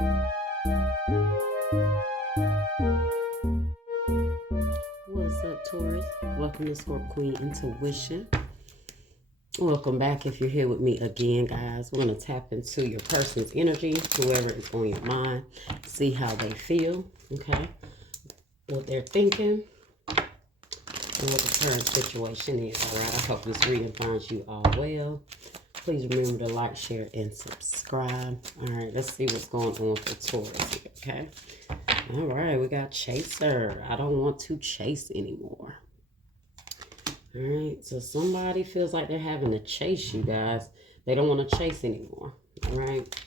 What's up, Taurus? Welcome to Scorp Queen Intuition. Welcome back if you're here with me again, guys. We're going to tap into your person's energy, whoever is on your mind, see how they feel, okay? What they're thinking, and what the current situation is, all right? I hope this reading finds you all well. Please remember to like, share, and subscribe. All right, let's see what's going on for Taurus here, okay? All right, we got Chaser. I don't want to chase anymore. All right, so somebody feels like they're having to chase you guys. They don't want to chase anymore. All right.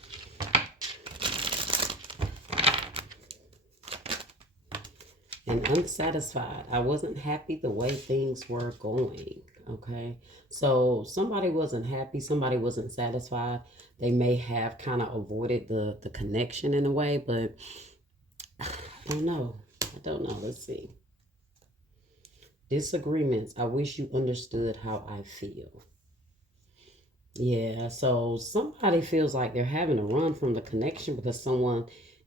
And unsatisfied. I wasn't happy the way things were going. Okay. So somebody wasn't happy. Somebody wasn't satisfied. They may have kind of avoided the connection in a way, but I don't know. Let's see. Disagreements. I wish you understood how I feel. Yeah, so somebody feels like they're having to run from the connection because someone,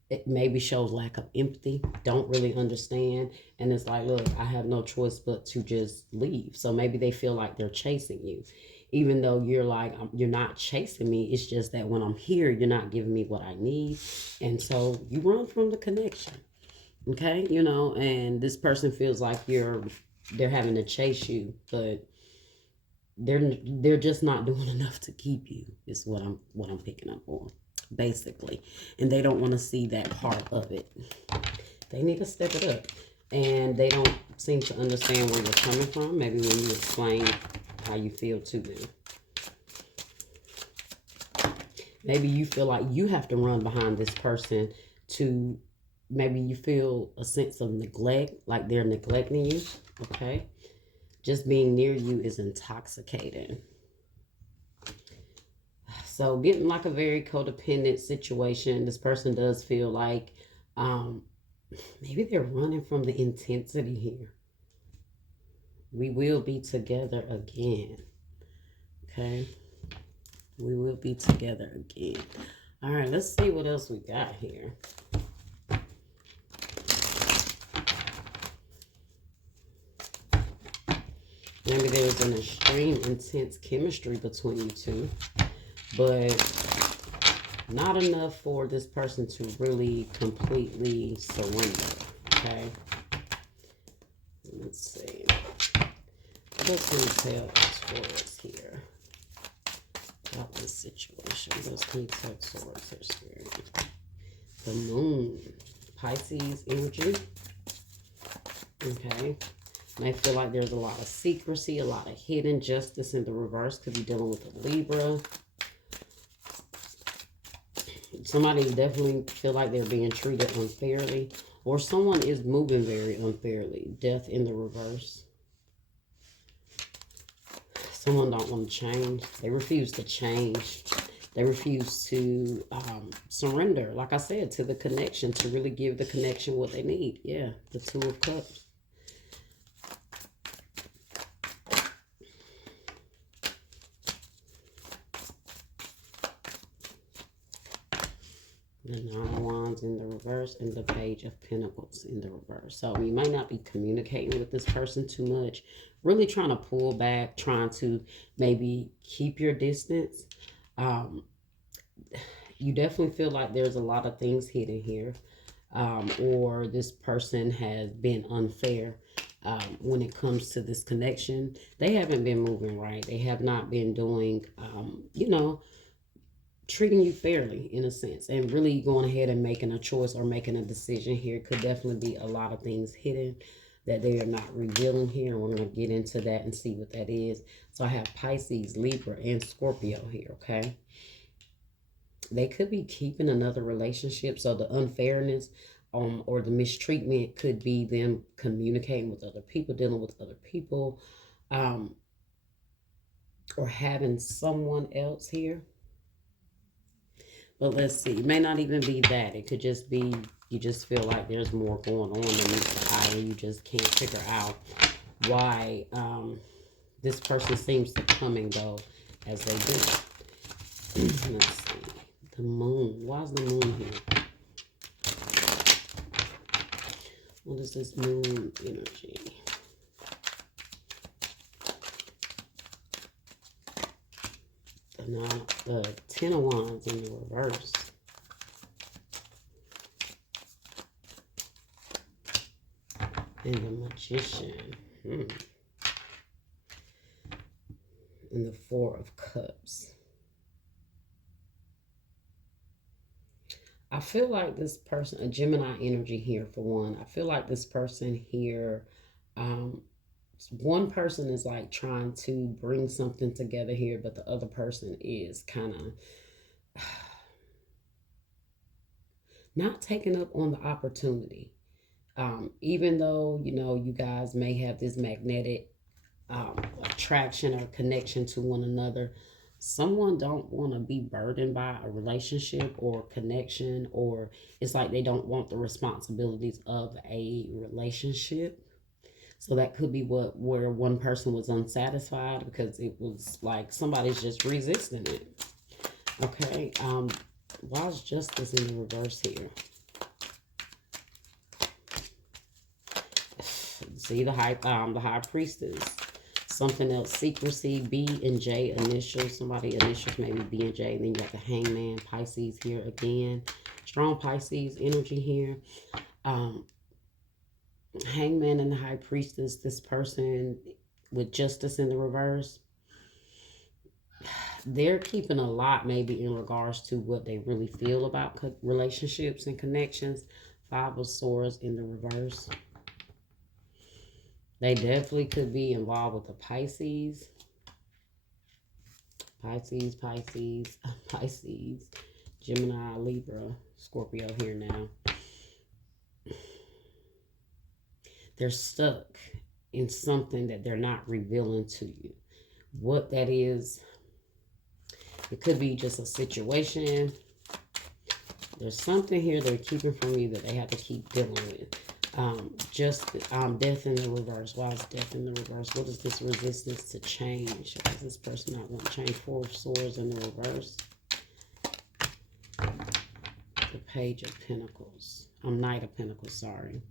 it maybe shows lack of empathy, don't really understand, and it's like, look, I have no choice but to just leave. So maybe they feel like they're chasing you, even though you're like, you're not chasing me. It's just that when I'm here, you're not giving me what I need, and so you run from the connection. Okay, and this person feels like they're having to chase you, but they're just not doing enough to keep you, is what I'm picking up on, basically. And they don't want to see that part of it. They need to step it up. And they don't seem to understand where you're coming from. Maybe when you explain how you feel to them. Maybe you feel like you have to run behind this person to, maybe you feel a sense of neglect, like they're neglecting you, okay? Just being near you is intoxicating. So getting like a very codependent situation. This person does feel like maybe they're running from the intensity here. We will be together again. Okay? We will be together again. All right, let's see what else we got here. Maybe there's an extreme intense chemistry between you two, but not enough for this person to really completely surrender, okay? Let's see. What else can you tell Taurus here about this situation? What else can you tell Taurus here, Spirit? The Moon. Pisces energy. Okay. May feel like there's a lot of secrecy, a lot of hidden justice in the reverse. Could be dealing with a Libra. Somebody definitely feel like they're being treated unfairly. Or someone is moving very unfairly. Death in the reverse. Someone don't want to change. They refuse to change. They refuse to surrender, like I said, to the connection. To really give the connection what they need. Yeah, the Two of Cups. The Nine of Wands in the reverse and the Page of Pentacles in the reverse. So you might not be communicating with this person too much. Really trying to pull back, trying to maybe keep your distance. You definitely feel like there's a lot of things hidden here. Or this person has been unfair when it comes to this connection. They haven't been moving right. They have not been doing, treating you fairly in a sense, and really going ahead and making a choice or making a decision here. Could definitely be a lot of things hidden that they are not revealing here. We're going to get into that and see what that is. So I have Pisces, Libra, and Scorpio here, okay? They could be keeping another relationship. So the unfairness or the mistreatment could be them communicating with other people, dealing with other people, or having someone else here. But let's see. It may not even be that. It could just be you just feel like there's more going on than meets the eye, and you just can't figure out why this person seems to come and go as they do. Let's see. The Moon. Why is the Moon here? What is this moon energy? The 10 of Wands in the reverse. And the Magician. And the 4 of Cups. I feel like this person, a Gemini energy here for one. I feel like this person here, one person is like trying to bring something together here, but the other person is kind of not taking up on the opportunity. Even though, you know, you guys may have this magnetic attraction or connection to one another, someone don't want to be burdened by a relationship or connection, or it's like they don't want the responsibilities of a relationship. So that could be where one person was unsatisfied because it was like somebody's just resisting it. Okay. Why is Justice in the reverse here? See the high priestess. Something else, secrecy, B and J initials. Somebody initials maybe B and J. And then you got the Hangman, Pisces here again. Strong Pisces energy here. Hangman and the high priestess. This person with Justice in the reverse. They're keeping a lot maybe in regards to what they really feel about relationships and connections. 5 of Swords in the reverse. They definitely could be involved with the Pisces. Pisces, Gemini, Libra, Scorpio here now. They're stuck in something that they're not revealing to you. What that is, it could be just a situation. There's something here they're keeping from you that they have to keep dealing with. Death in the reverse. Why is death in the reverse? What is this resistance to change? Why does this person not want change? 4 of Swords in the reverse. The Page of Pentacles. Knight of Pentacles, sorry.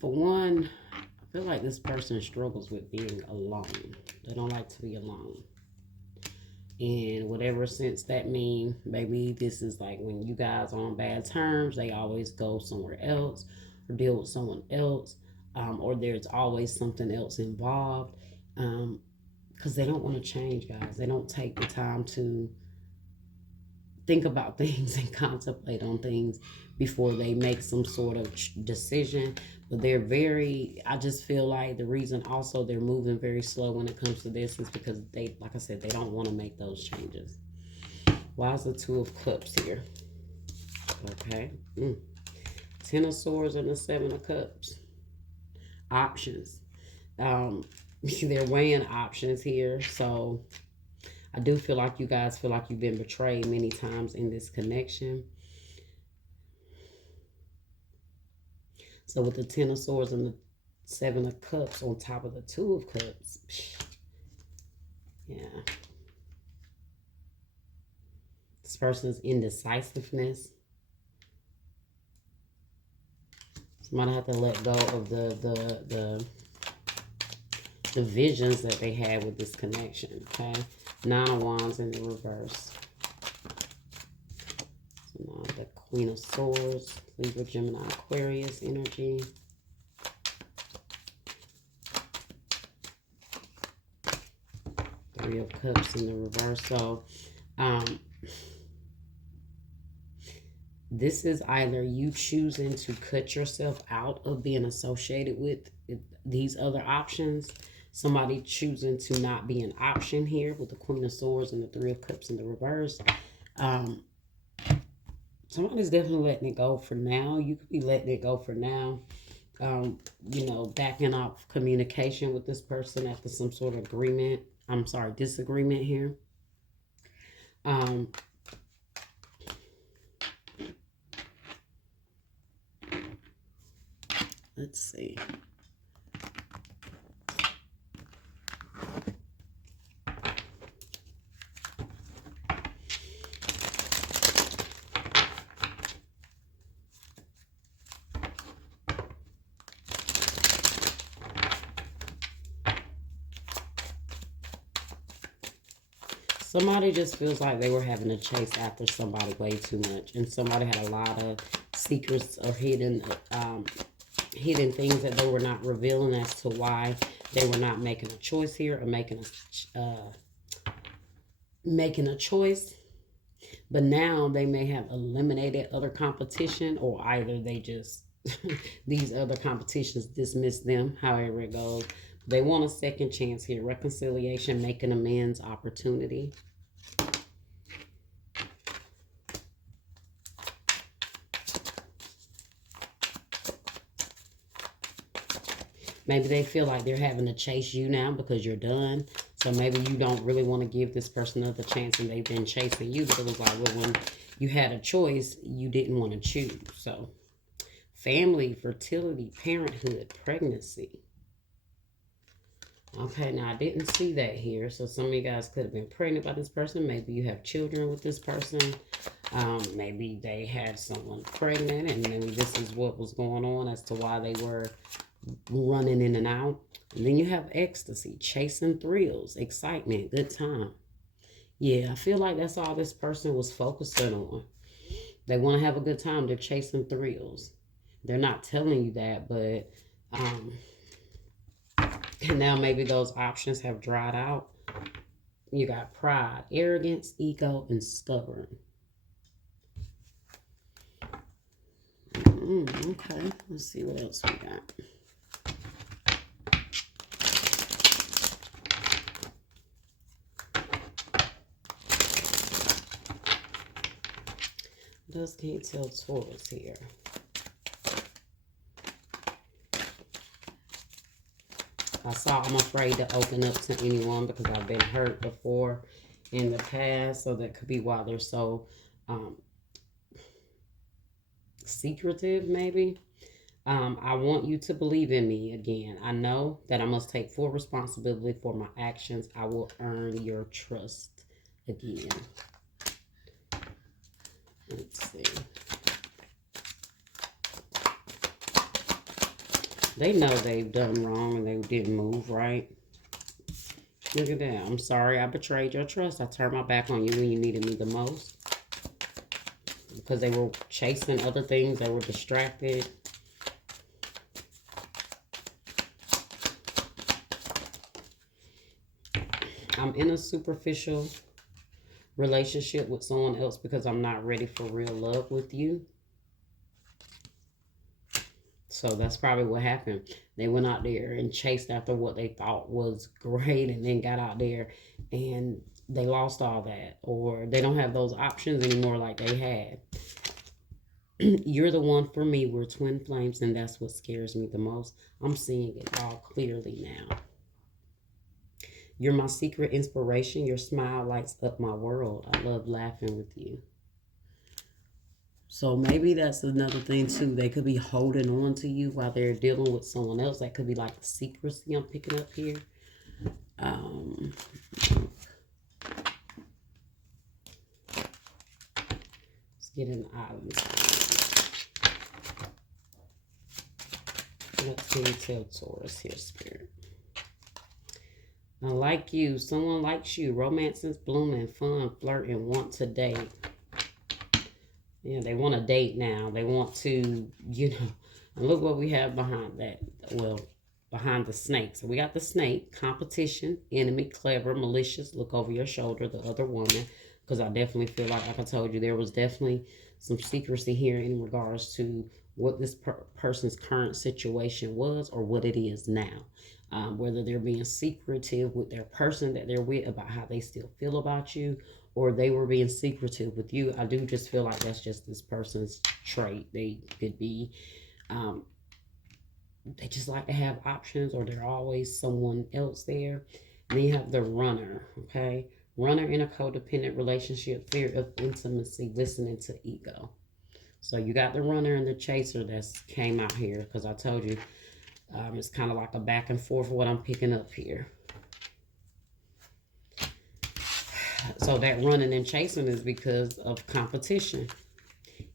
For one, I feel like this person struggles with being alone. They don't like to be alone. In whatever sense that means, maybe this is like when you guys are on bad terms, they always go somewhere else or deal with someone else, or there's always something else involved, because they don't want to change, guys. They don't take the time to think about things and contemplate on things before they make some sort of decision. But they're I just feel like the reason also they're moving very slow when it comes to this is because they, like I said, they don't want to make those changes. Why is the 2 of Cups here? Okay. 10 of Swords and the 7 of Cups. Options. They're weighing options here. So I do feel like you guys feel like you've been betrayed many times in this connection. So with the 10 of Swords and the 7 of Cups on top of the 2 of Cups. Yeah. This person's indecisiveness. Somebody have to let go of the visions that they had with this connection. Okay. 9 of Wands in the reverse. So now the Queen of Swords, Libra, Gemini, Aquarius energy. Three of Cups in the reverse. So, this is either you choosing to cut yourself out of being associated with these other options. Somebody choosing to not be an option here with the Queen of Swords and the 3 of Cups in the reverse. Somebody's definitely letting it go for now. You could be letting it go for now. You know, backing off communication with this person after some sort of agreement. I'm sorry, disagreement here. Let's see. Somebody just feels like they were having to chase after somebody way too much. And somebody had a lot of secrets or hidden things that they were not revealing as to why they were not making a choice here, or making a choice. But now they may have eliminated other competition, or either they just these other competitions dismiss them, however it goes. They want a second chance here. Reconciliation, making amends, opportunity. Maybe they feel like they're having to chase you now because you're done. So maybe you don't really want to give this person another chance, and they've been chasing you because it's like, well, when you had a choice, you didn't want to choose. So family, fertility, parenthood, pregnancy. Okay, now I didn't see that here. So some of you guys could have been pregnant by this person. Maybe you have children with this person. Maybe they had someone pregnant, and maybe this is what was going on as to why they were running in and out. And then you have ecstasy, chasing thrills, excitement, good time. Yeah, I feel like that's all this person was focusing on. They want to have a good time. They're chasing thrills. They're not telling you that, but and now maybe those options have dried out. You got pride, arrogance, ego, and stubborn. Okay, let's see what else we got. Just can't tell Taurus here. I'm afraid to open up to anyone because I've been hurt before in the past. So that could be why they're so secretive, maybe. I want you to believe in me again. I know that I must take full responsibility for my actions. I will earn your trust again. Let's see. They know they've done wrong and they didn't move right. Look at that. I'm sorry I betrayed your trust. I turned my back on you when you needed me the most. Because they were chasing other things. They were distracted. I'm in a superficial relationship with someone else because I'm not ready for real love with you. So that's probably what happened. They went out there and chased after what they thought was great, and then got out there and they lost all that, or they don't have those options anymore like they had. You're the one for me. We're twin flames, and that's what scares me the most. I'm seeing it all clearly now. You're my secret inspiration. Your smile lights up my world. I love laughing with you. So maybe that's another thing too. They could be holding on to you while they're dealing with someone else. That could be like the secrecy I'm picking up here. Let's get an island. What can you tell Taurus here, Spirit? Now, like you, someone likes you. Romance is blooming, fun, flirting, want to date. Yeah, they want to date now. They want to, and look what we have behind that. Well, behind the snake. So we got the snake, competition, enemy, clever, malicious, look over your shoulder, the other woman. Because I definitely feel like I told you, there was definitely some secrecy here in regards to what this person's current situation was or what it is now. Whether they're being secretive with their person that they're with about how they still feel about you, or they were being secretive with you. I do just feel like that's just this person's trait. They could be, they just like to have options, or they're always someone else there. And then you have the runner, okay? Runner in a codependent relationship, fear of intimacy, listening to ego. So you got the runner and the chaser that's came out here, because I told you it's kind of like a back and forth what I'm picking up here. So that running and chasing is because of competition.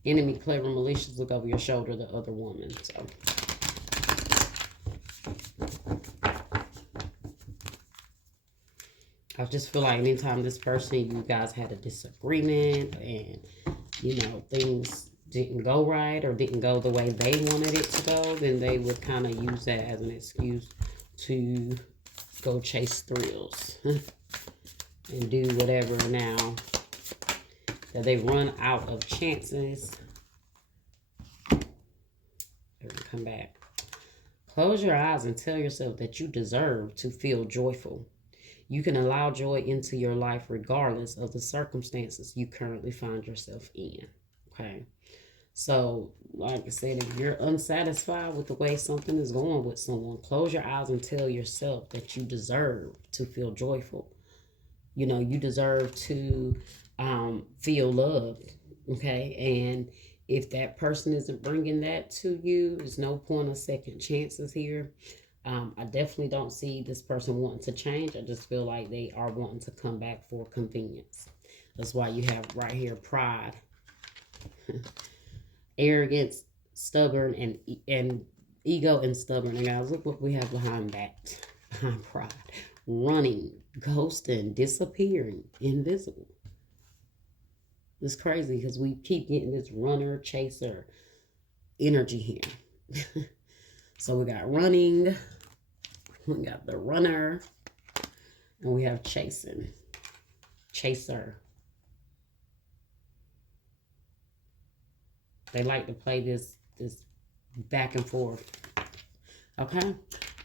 Enemy, clever, malicious, look over your shoulder, the other woman. So I just feel like anytime this person, you guys had a disagreement and, things didn't go right or didn't go the way they wanted it to go, then they would kind of use that as an excuse to go chase thrills and do whatever. Now that they run out of chances, they're gonna come back. Close your eyes and tell yourself that you deserve to feel joyful. You can allow joy into your life regardless of the circumstances you currently find yourself in. Okay. So, like I said, if you're unsatisfied with the way something is going with someone, close your eyes and tell yourself that you deserve to feel joyful. You deserve to feel loved. Okay. And if that person isn't bringing that to you, there's no point of second chances here. I definitely don't see this person wanting to change. I just feel like they are wanting to come back for convenience. That's why you have right here pride, arrogance, stubborn, and ego and stubborn. And guys, look what we have behind that. Behind pride. Running, ghosting, disappearing, invisible. It's crazy because we keep getting this runner, chaser energy here. So we got running, we got the runner, and we have chasing, chaser. They like to play this back and forth. Okay.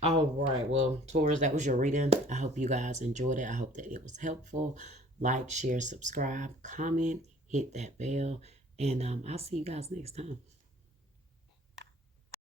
All right. Well, Taurus, that was your reading. I hope you guys enjoyed it. I hope that it was helpful. Like, share, subscribe, comment, hit that bell, and I'll see you guys next time.